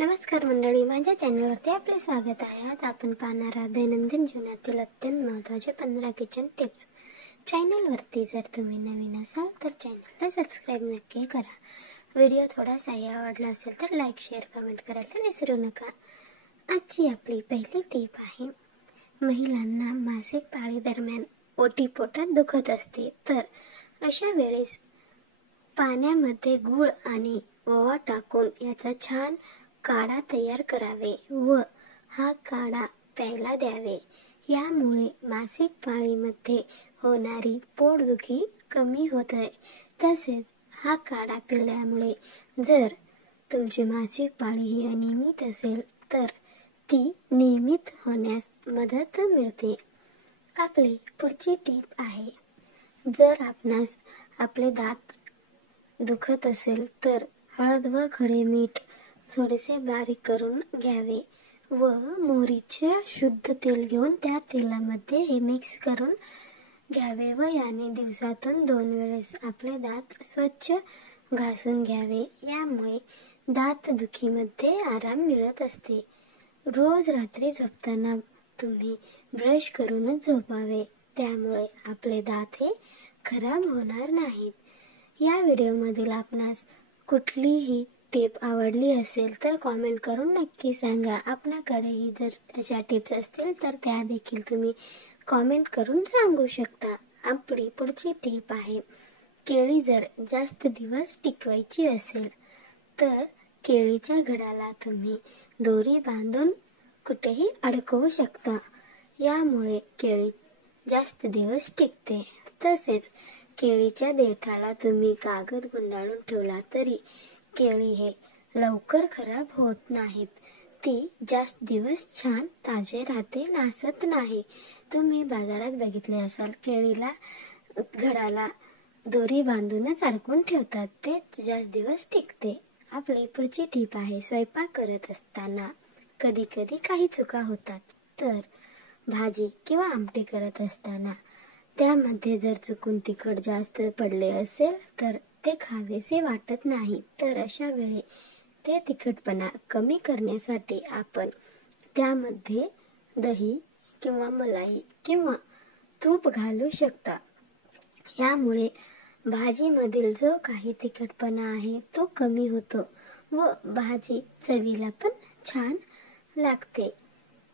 नमस्कार मंडळी, माझ्या चॅनलवरती आपले स्वागत आहे। आज आपण पाहणार आहोत दैनंदिन जीवनातील अत्यंत महत्त्वाचे 15 किचन टिप्स। चॅनलवरती जर तुम्ही नवीन असाल तर चॅनलला सबस्क्राइब नक्की करा। व्हिडिओ थोडासाही आवडला असेल तर लाईक, शेअर, कमेंट करायला विसरू नका। आजची आपली पहिली टिप आहे, महिलांना मासिक पाळी दरम्यान ओटी पोटात दुखत असते तर अशा वेळेस पाण्यामध्ये गूळ आणि ओवा टाकून याचा छान काढा तयार करावे व हा काढा प्यायला द्यावे। यामुळे मासिक पाळीमध्ये होणारी पोटदुखी कमी होते। तसेच हा काढा पिल्यामुळे जर तुमची मासिक पाळी ही अनियमित असेल तर ती नियमित होण्यास मदत मिळते। आपली पुढची टिप आहे, जर आपणास आपले दात दुखत असेल तर हळद व खडे मीठ थोडेसे बारीक करून घ्यावे व मोहरीचे शुद्ध तेल घेऊन त्या तेलामध्ये हे मिक्स करून घ्यावे व याने दिवसातून 2 वेळेस आपले दात स्वच्छ घासून घ्यावे। यामुळे दात दुखीमध्ये आराम मिळत असते। रोज रात्री झोपताना तुम्ही ब्रश करूनच झोपावे, त्यामुळे आपले दात हे खराब होणार नाहीत। या व्हिडिओमधील आपणास कुठलीही टिप आवडली असेल तर कॉमेंट करून नक्की सांगा। आपल्याकडेही जर अशा टिप्स असतील तर त्या देखील तुम्ही कॉमेंट करून सांगू शकता। आपली पुढची टिप आहे, केळी जर जास्त दिवस टिकवायची असेल तर केळीच्या घडाला तुम्ही दोरी बांधून कुठेही अडकवू शकता। यामुळे केळी जास्त दिवस टिकते। तसेच केळीच्या देठाला तुम्ही कागद गुंडाळून ठेवला तरी केळी हे लवकर खराब होत नाहीत। ती जास्त दिवस छान ताजे राहते, नासत नाही। तुम्ही बाजारात बघितले असाल, केळीला घडाला दोरी बांधूनच अडकवून ठेवतात, ते जास्त दिवस टिकते। आपली पुढची टिप आहे, स्वयंपाक करत असताना कधी कधी काही चुका होतात, तर भाजी किंवा आमटी करत असताना त्यामध्ये जर चुकून तिखट जास्त पडले असेल तर ते खावेसे वाटत नाही। तर अशा वेळी ते तिखटपणा कमी करण्यासाठी आपण त्यामध्ये दही किंवा मलाई किंवा तूप घालू शकता। यामुळे भाजीमधील जो काही तिखटपणा आहे तो कमी होतो व भाजी चवीला पण छान लागते।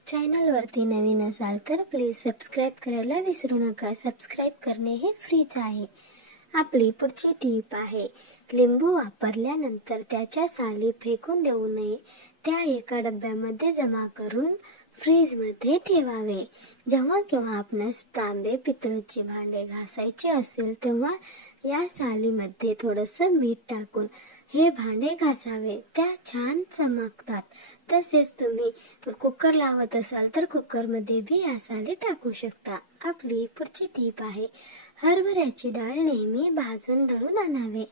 चॅनलवरती नवीन असाल तर प्लीज सबस्क्राइब करायला विसरू नका। सबस्क्राइब करणे हे फ्रीच आहे। आपली पुढची टिप आहे, लिंबू वापरल्यानंतर त्याच्या साली फेकून देऊ नये, त्या एका डब्यामध्ये जमा करून फ्रीजमध्ये ठेवावे। जेव्हा केव्हा आपणास तांबे पितळेची भांडे घासायचे असेल तेव्हा या सालीमध्ये थोडंसं मीठ टाकून हे भांडे घासावे, त्या छान चमकतात। तसेच तुम्ही कुकर लावत असाल तर कुकरमध्ये बी या साली टाकू शकता। आपली पुढची टिप आहे, हरभऱ्याची डाळ नेहमी भाजून दळून आणावे।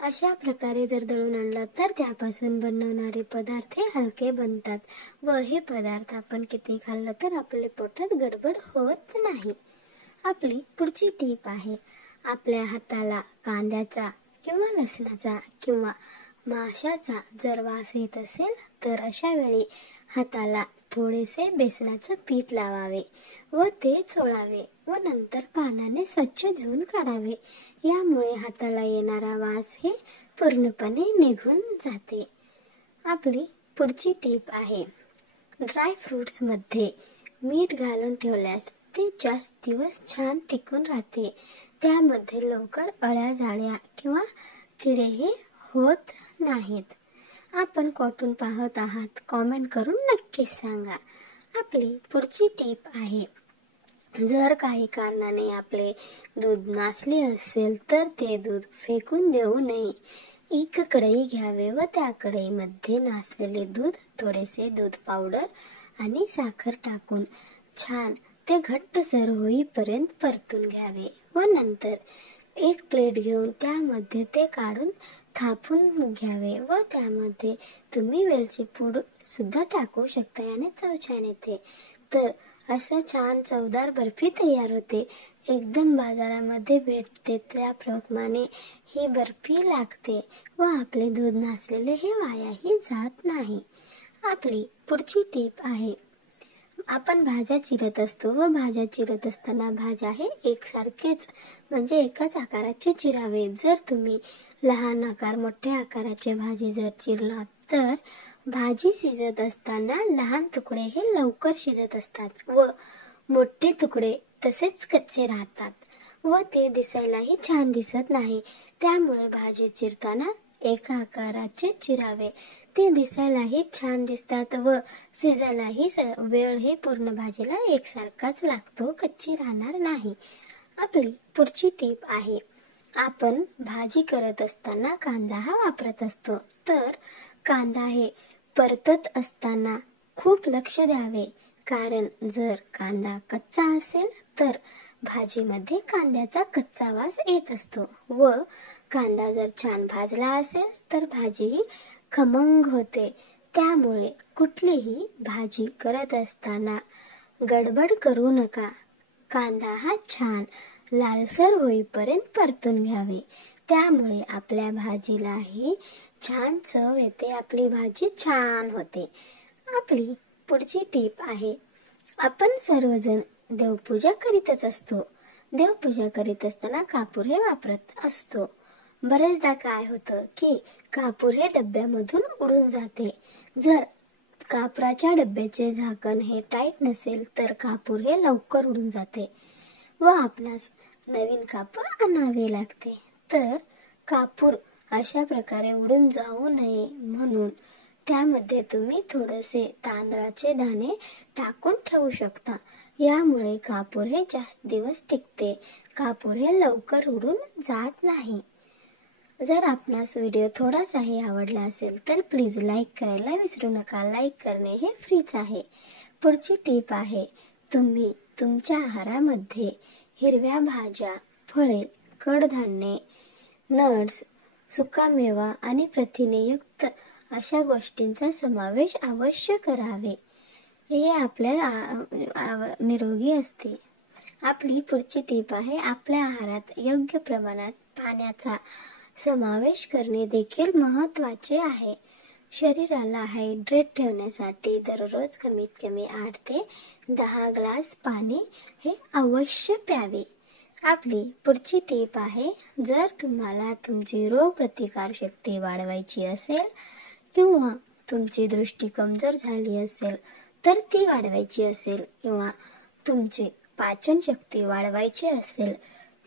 अशा प्रकारे जर दळून आणला तर त्यापासून बनवणारे पदार्थ हे हलके बनतात व हे पदार्थ आपण किती खाल्लं तर आपल्या पोटात गडबड होत नाही। आपली पुढची टिप आहे, आपल्या हाताला कांद्याचा किंवा लसणाचा किंवा माशाचा जर वास येत असेल तर अशा वेळी हाताला थोडेसे बेसनाचं पीठ लावावे व ते चोळावे व नंतर पाण्याने स्वच्छ धुवून काढावे। यामुळे हाताला येणारा वास हे पूर्णपणे निघून जाते। आपली पुढची टिप आहे, ड्राय फ्रूट्समध्ये मीठ घालून ठेवल्यास ते जास्त दिवस छान टिकून राहते। त्यामध्ये लवकर अळ्या जाळ्या किंवा किडेही होत नाहीत। आपण कुठून पाहत आहात कॉमेंट करून नक्कीच सांगा। आपली पुढची टिप आहे, जर काही कारणाने आपले दूध नासले असेल तर ते दूध फेकून देऊ नये। एक कढई घ्यावे व त्या कढईमध्ये नासलेले दूध, थोडेसे दूध पावडर आणि साखर टाकून छान ते घट्टसर होईपर्यंत परतून घ्यावे व नंतर एक प्लेट घेऊन त्यामध्ये ते काढून थापून घ्यावे व त्यामध्ये तुम्ही वेलची पूड सुद्धा टाकू शकता, याने चव छान येते। तर असं छान चवदार बर्फी तयार होते. एकदम बाजारामध्ये भेटते त्याप्रमाणे ही बर्फी लागते व आपले दूध नासलेले हे वायाही जात नाही. आपली पुढची टीप आहे, आपण भाज्या चिरत असतो व भाज्या चिरत असताना भाज्या हे एकसारखेच म्हणजे एकाच आकाराचे चिरावे. जर तुम्ही लहान आकार मोठ्या आकाराचे भाजी जर चिरलात तर भाजी शिजत असताना लहान तुकडे हे लवकर शिजत असतात व मोठे तुकडे तसेच कच्चे राहतात व ते दिसायलाही छान दिसत नाही. त्यामुळे भाजी चिरताना एका आकाराचे चिरावे. ते दिसायलाही छान दिसतात व शिजायलाही वेळ हे पूर्ण भाजीला एकसारखाच लागतो, कच्ची राहणार नाही. आपली पुढची टीप आहे, आपण भाजी करत असताना कांदा हा वापरत असतो. तर कांदा हे परतत असताना खूप लक्ष द्यावे, कारण जर कांदा कच्चा असेल तर भाजीमध्ये कांद्याचा कच्चा वास येत असतो व कांदा जर छान भाजला असेल तर भाजी ही खमंग होते. त्यामुळे कुठलीही भाजी करत असताना गडबड करू नका. कांदा हा छान लालसर होईपर्यंत परतून घ्यावे. त्यामुळे आपल्या भाजीलाही छान चव येते, आपली भाजी छान होते. आपली पुढची टीप आहे, आपण सर्वजण देवपूजा करीतच असतो. देवपूजा करीत असताना कापूर हे वापरत असतो. बरेचदा काय होतं की कापूर हे डब्यामधून उडून जाते. जर कापराच्या डब्याचे झाकण हे टाईट नसेल तर कापूर हे लवकर उडून जाते व आपणास नवीन कापूर आणावे लागते. तर कापूर अशा प्रकारे उडून जाऊ नये म्हणून त्यामध्ये तुम्ही थोडेसे तांदळाचे दाणे टाकून ठेवू शकता. यामुळे कापूर हे जास्त दिवस टिकते, कापूर हे लवकर उडून जात नाही. जर आपणास व्हिडिओ थोडासाही आवडला असेल तर प्लीज लाईक करायला विसरू नका. लाईक करणे हे फ्रीच आहे. पुढची टीप आहे, तुम्ही तुमच्या आहारामध्ये हिरव्या भाज्या, फळे, कडधान्ये, नट्स, सुकामेवा आणि प्रथिनेयुक्त अशा गोष्टींचा समावेश अवश्य करावे. हे आपल्या निरोगी असते. आपली पुढची टीप आहे, आपल्या आहारात योग्य प्रमाणात पाण्याचा समावेश करणे देखील महत्त्वाचे आहे. शरीराला हायड्रेट ठेवण्यासाठी दररोज कमीत कमी 8 ते 10 ग्लास पाणी हे अवश्य प्यावे. आपली पुढची टीप आहे, जर तुम्हाला तुमची रोगप्रतिकार शक्ती वाढवायची असेल किंवा तुमची दृष्टी कमजोर झाली असेल तर ती वाढवायची असेल किंवा तुमची पाचन शक्ती वाढवायची असेल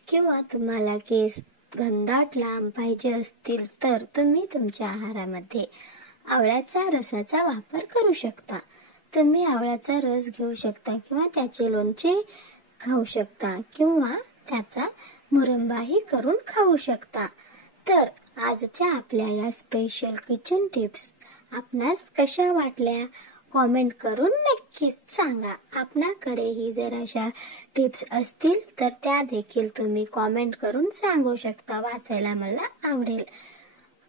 किंवा तुम्हाला केस घनदाट लांब पाहिजे असतील तर तुम्ही तुमच्या आहारामध्ये आवळ्याचा रसाचा वापर करू शकता. तुम्ही आवळ्याचा रस घेऊ शकता किंवा त्याचे लोणचे खाऊ शकता किंवा त्याचा मुरंबाही करून खाऊ शकता. तर आजच्या आपल्या या स्पेशल किचन टिप्स आपणास कशा वाटल्या कॉमेंट करून नक्कीच सांगा. आपणाकडेही जर अशा टिप्स असतील तर त्या देखील तुम्ही कॉमेंट करून सांगू शकता, वाचायला मला आवडेल.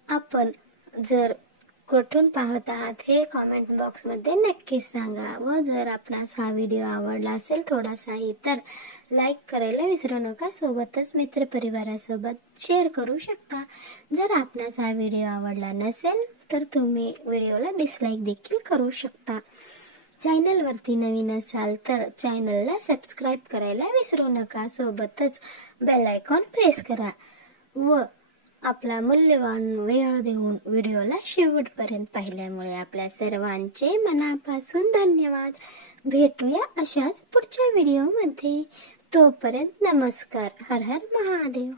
आपण जर कुठून पाहत आहात हे कॉमेंट बॉक्समध्ये नक्कीच सांगा व जर आपणास हा व्हिडिओ आवडला असेल थोडासाही तर लाईक करायला विसरू नका. सोबतच मित्रपरिवारासोबत शेअर करू शकता. जर आपणास हा व्हिडिओ आवडला नसेल तर तुम्ही व्हिडिओला डिसलाईक देखील करू शकता. चॅनलवरती नवीन असाल तर चॅनलला सबस्क्राईब करायला विसरू नका. सोबतच बेल आयकॉन प्रेस करा व आपला मूल्यवान वेळ देऊन व्हिडिओला शेवटपर्यंत पाहिल्यामुळे आपल्या सर्वांचे मनापासून धन्यवाद. भेटूया अशाच पुढच्या व्हिडिओमध्ये. तोपर्यंत नमस्कार. हर हर महादेव.